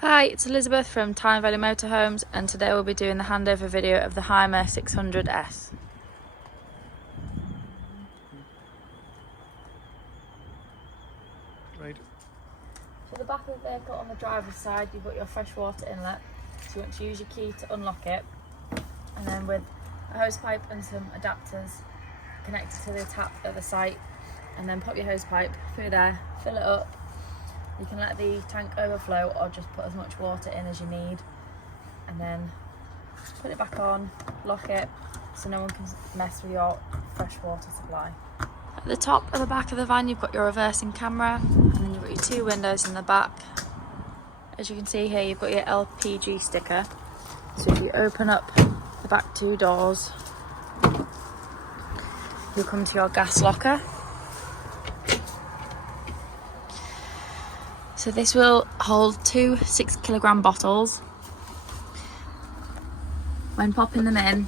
Hi, it's Elizabeth from Tyne Valley Motorhomes, and today we'll be doing the handover video of the Hymer 600S. Right. For the back of the vehicle on the driver's side, you've got your freshwater inlet, so you want to use your key to unlock it, and then with a hose pipe and some adapters connected to the tap at the site, and then pop your hose pipe through there, fill it up. You can let the tank overflow or just put as much water in as you need, and then put it back on, lock it so no one can mess with your fresh water supply. At the top of the back of the van you've got your reversing camera, and then you've got your two windows in the back. As you can see here, you've got your LPG sticker, so if you open up the back two doors you'll come to your gas locker. So this will hold two 6 kilogram bottles. When popping them in,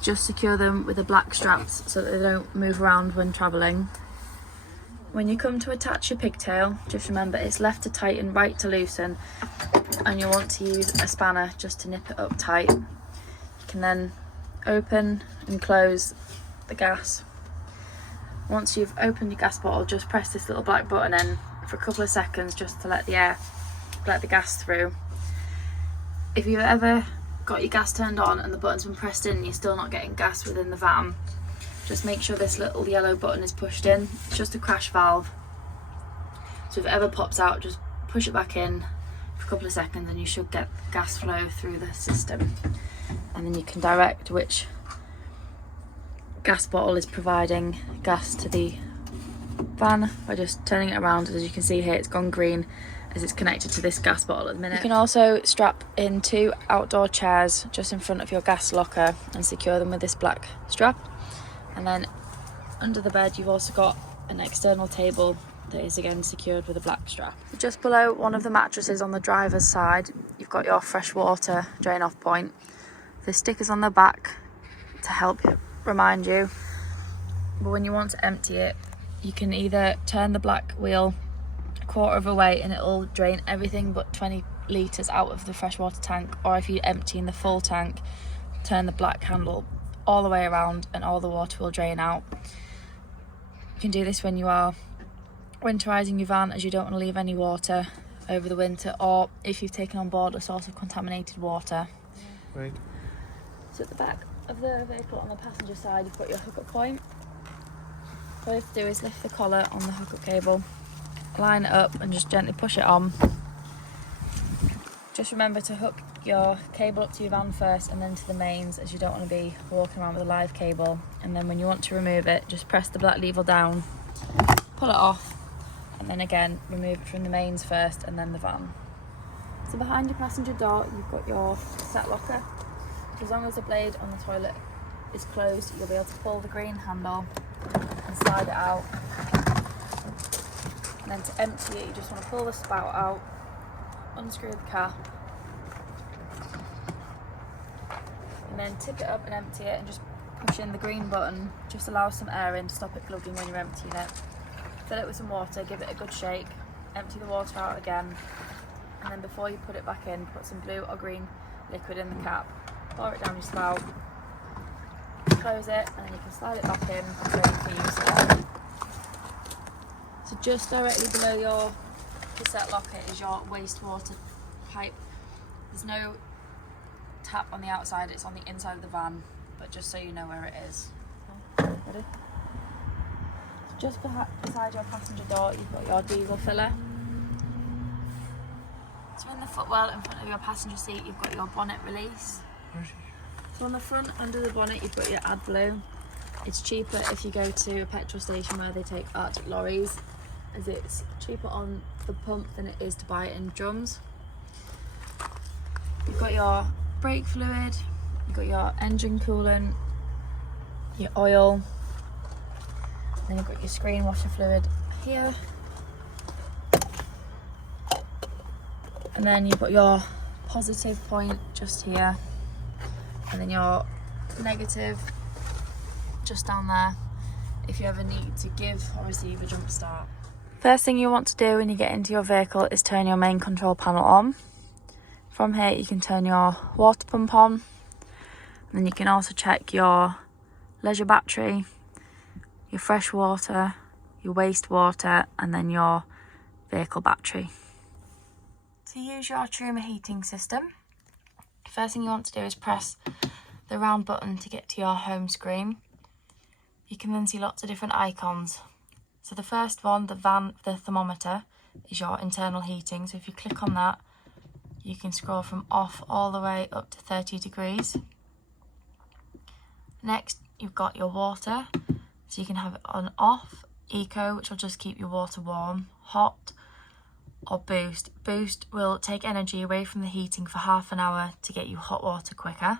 just secure them with the black straps so that they don't move around when travelling. When you come to attach your pigtail, just remember it's left to tighten, right to loosen, and you'll want to use a spanner just to nip it up tight. You can then open and close the gas. Once you've opened your gas bottle, just press this little black button in for a couple of seconds just to let the gas through. If you've ever got your gas turned on and the button's been pressed in and you're still not getting gas within the van, just make sure this little yellow button is pushed in. It's just a crash valve, so if it ever pops out, just push it back in for a couple of seconds and you should get gas flow through the system, and then you can direct which gas bottle is providing gas to the van by just turning it around. As you can see here, it's gone green as it's connected to this gas bottle at the minute. You can also strap in two outdoor chairs just in front of your gas locker and secure them with this black strap, and then under the bed you've also got an external table that is again secured with a black strap. Just below one of the mattresses on the driver's side you've got your fresh water drain off point. The stickers on the back to help remind you, but when you want to empty it you can either turn the black wheel a quarter of a way and it'll drain everything but 20 litres out of the freshwater tank, or if you're emptying the full tank, turn the black handle all the way around and all the water will drain out. You can do this when you are winterising your van, as you don't want to leave any water over the winter, or if you've taken on board a source of contaminated water. Right. So at the back of the vehicle on the passenger side you've got your hookup point. All you have to do is lift the collar on the hookup cable, line it up and just gently push it on. Just remember to hook your cable up to your van first and then to the mains, as you don't want to be walking around with a live cable. And then when you want to remove it, just press the black lever down, pull it off, and then again remove it from the mains first and then the van. So behind your passenger door you've got your set locker. So as long as the blade on the toilet is closed you'll be able to pull the green handle and slide it out, and then to empty it you just want to pull the spout out, unscrew the cap, and then tip it up and empty it, and just push in the green button, just allow some air in to stop it clogging when you're emptying it. Fill it with some water, give it a good shake, empty the water out again, and then before you put it back in, put some blue or green liquid in the cap, pour it down your spout, close it, and then you can slide it back in and ready for use. So just directly below your cassette locker is your wastewater pipe. There's no tap on the outside, it's on the inside of the van, but just so you know where it is. Ready? So just beside your passenger door you've got your diesel filler. So in the footwell in front of your passenger seat you've got your bonnet release. So on the front, under the bonnet, you've got your AdBlue. It's cheaper if you go to a petrol station where they take Arctic lorries, as it's cheaper on the pump than it is to buy it in drums. You've got your brake fluid, you've got your engine coolant, your oil, then you've got your screen washer fluid here. And then you've got your positive point just here, and then your negative just down there if you ever need to give or receive a jump start. First thing you want to do when you get into your vehicle is turn your main control panel on. From here you can turn your water pump on, and then you can also check your leisure battery, your fresh water, your wastewater, and then your vehicle battery. To use your Truma heating system, the first thing you want to do is press the round button to get to your home screen. You can then see lots of different icons. So the first one, the thermometer, is your internal heating. So if you click on that, you can scroll from off all the way up to 30 degrees. Next, you've got your water. So you can have it on off, eco, which will just keep your water warm, hot, or boost. Boost will take energy away from the heating for half an hour to get you hot water quicker.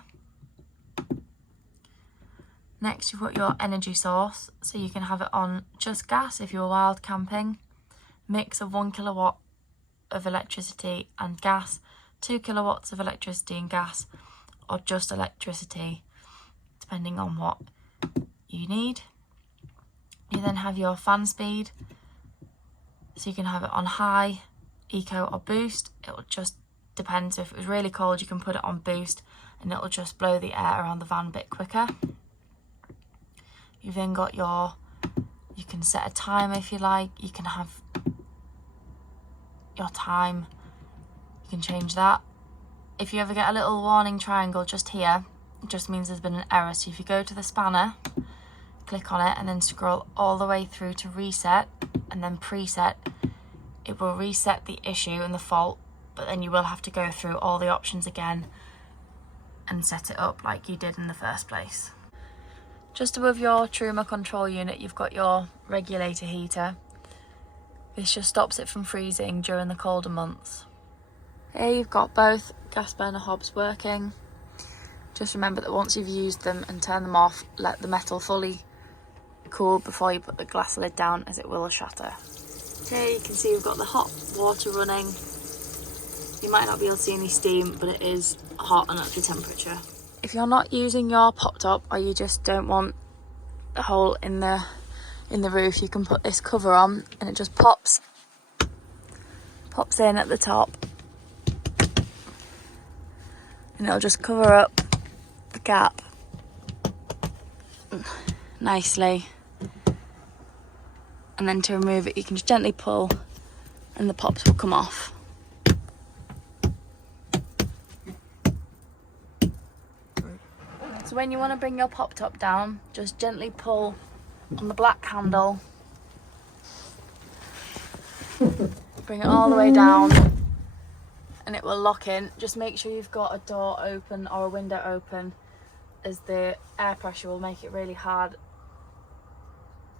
Next, you've got your energy source. So you can have it on just gas if you're wild camping, mix of 1 kilowatt of electricity and gas, 2 kilowatts of electricity and gas, or just electricity, depending on what you need. You then have your fan speed. So you can have it on high, eco, or boost. It will just depend. So if it was really cold, you can put it on boost and it will just blow the air around the van a bit quicker. You've then got you can set a timer if you like. You can have your time, you can change that. If you ever get a little warning triangle just here, it just means there's been an error. So if you go to the spanner, click on it and then scroll all the way through to reset and then preset, it will reset the issue and the fault, but then you will have to go through all the options again and set it up like you did in the first place. Just above your Truma control unit, you've got your regulator heater. This just stops it from freezing during the colder months. Here you've got both gas burner hobs working. Just remember that once you've used them and turned them off, let the metal fully cool before you put the glass lid down, as it will shatter. Here you can see we've got the hot water running. You might not be able to see any steam, but it is hot and at the temperature. If you're not using your pop top, or you just don't want the hole in the roof, you can put this cover on and it just pops in at the top, and it'll just cover up the gap nicely. And then to remove it, you can just gently pull and the pops will come off. So when you want to bring your pop top down, just gently pull on the black handle, bring it all the way down, and it will lock in. Just make sure you've got a door open or a window open, as the air pressure will make it really hard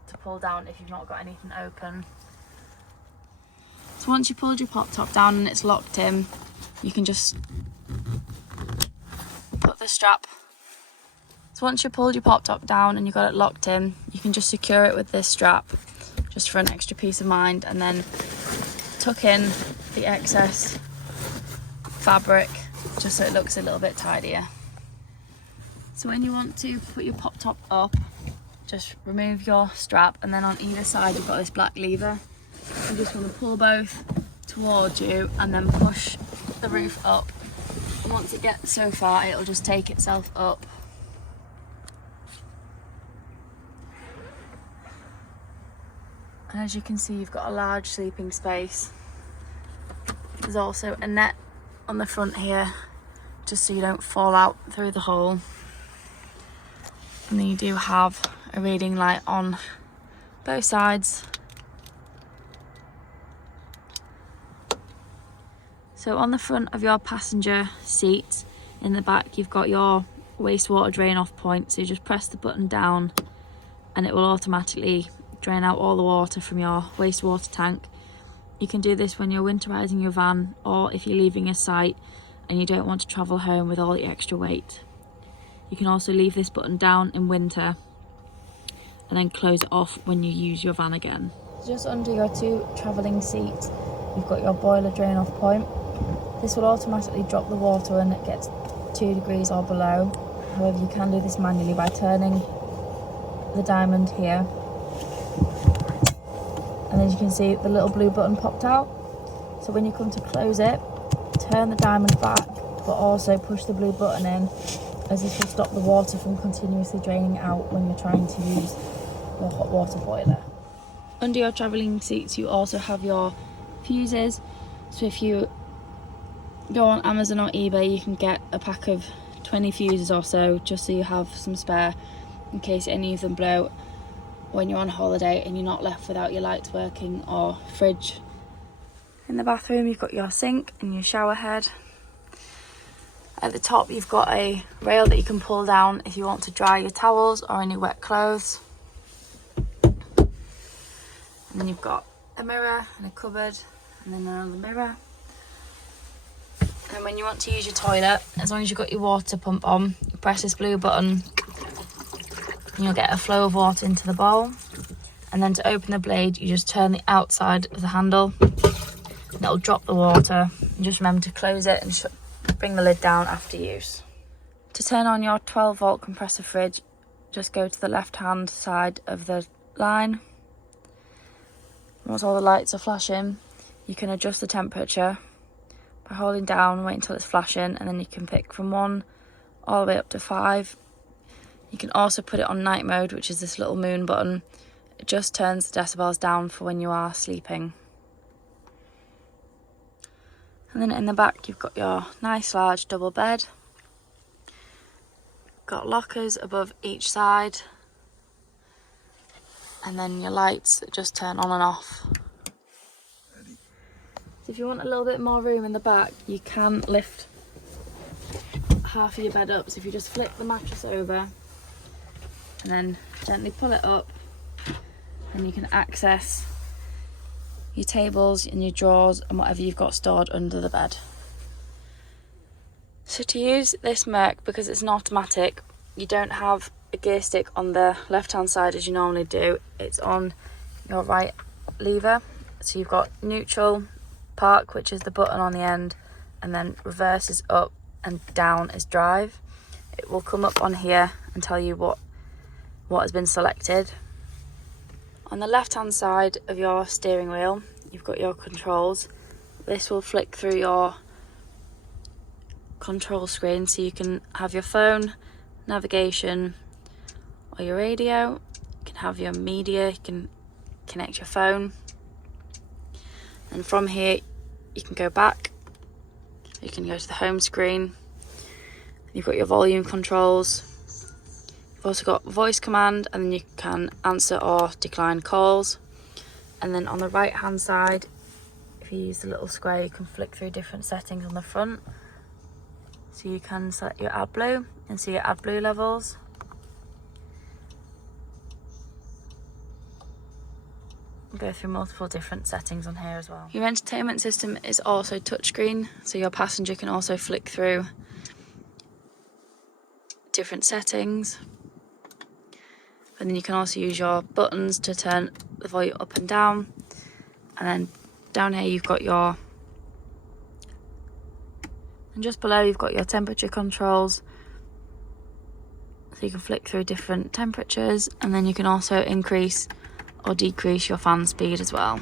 to pull down if you've not got anything open. So once you pulled your pop top down and it's locked in, you can just put the strap. So once you've pulled your pop top down and you've got it locked in, you can just secure it with this strap, just for an extra peace of mind, and then tuck in the excess fabric just so it looks a little bit tidier. So when you want to put your pop top up, just remove your strap, and then on either side you've got this black lever. You just want to pull both towards you and then push the roof up. And once it gets so far, it'll just take itself up. And as you can see, you've got a large sleeping space. There's also a net on the front here, just so you don't fall out through the hole. And then you do have a reading light on both sides. So on the front of your passenger seat, in the back, you've got your wastewater drain off point. So you just press the button down and it will automatically drain out all the water from your wastewater tank. You can do this when you're winterizing your van, or if you're leaving a site and you don't want to travel home with all the extra weight. You can also leave this button down in winter and then close it off when you use your van again. Just under your two travelling seats, you've got your boiler drain off point. This will automatically drop the water when it gets 2 degrees or below. However, you can do this manually by turning the diamond here. And as you can see, the little blue button popped out. So when you come to close it, turn the diamond back, but also push the blue button in, as this will stop the water from continuously draining out when you're trying to use your hot water boiler. Under your travelling seats you also have your fuses, so if you go on Amazon or eBay you can get a pack of 20 fuses or so, just so you have some spare in case any of them blow when you're on holiday and you're not left without your lights working or fridge. In the bathroom you've got your sink and your shower head. At the top you've got a rail that you can pull down if you want to dry your towels or any wet clothes. And then you've got a mirror and a cupboard, and then another mirror. And when you want to use your toilet, as long as you've got your water pump on, you press this blue button and you'll get a flow of water into the bowl. And then to open the blade, you just turn the outside of the handle and it'll drop the water. And just remember to close it and bring the lid down after use. To turn on your 12 volt compressor fridge, just go to the left hand side of the line. Once all the lights are flashing, you can adjust the temperature by holding down, wait until it's flashing, and then you can pick from 1 all the way up to 5. You can also put it on night mode, which is this little moon button. It just turns the decibels down for when you are sleeping. And then in the back you've got your nice large double bed. Got lockers above each side. And then your lights that just turn on and off. So if you want a little bit more room in the back, you can lift half of your bed up. So if you just flip the mattress over and then gently pull it up, then you can access your tables and your drawers and whatever you've got stored under the bed. So to use this Merc, because it's an automatic, you don't have a gear stick on the left hand side as you normally do. It's on your right lever. So you've got neutral, park, which is the button on the end, and then reverse is up and down is drive. It will come up on here and tell you what has been selected. On the left hand side of your steering wheel you've got your controls. This will flick through your control screen, so you can have your phone, navigation, or your radio. You can have your media, you can connect your phone, and from here you can go back, you can go to the home screen. You've got your volume controls, you've also got voice command, and then you can answer or decline calls. And then on the right hand side, if you use the little square, you can flick through different settings on the front. So you can set your AdBlue and see your AdBlue levels. Go through multiple different settings on here as well. Your entertainment system is also touchscreen, so your passenger can also flick through different settings. And then you can also use your buttons to turn the volume up and down. And then down here you've got your, and just below you've got your temperature controls. So you can flick through different temperatures, and then you can also increase or decrease your fan speed as well.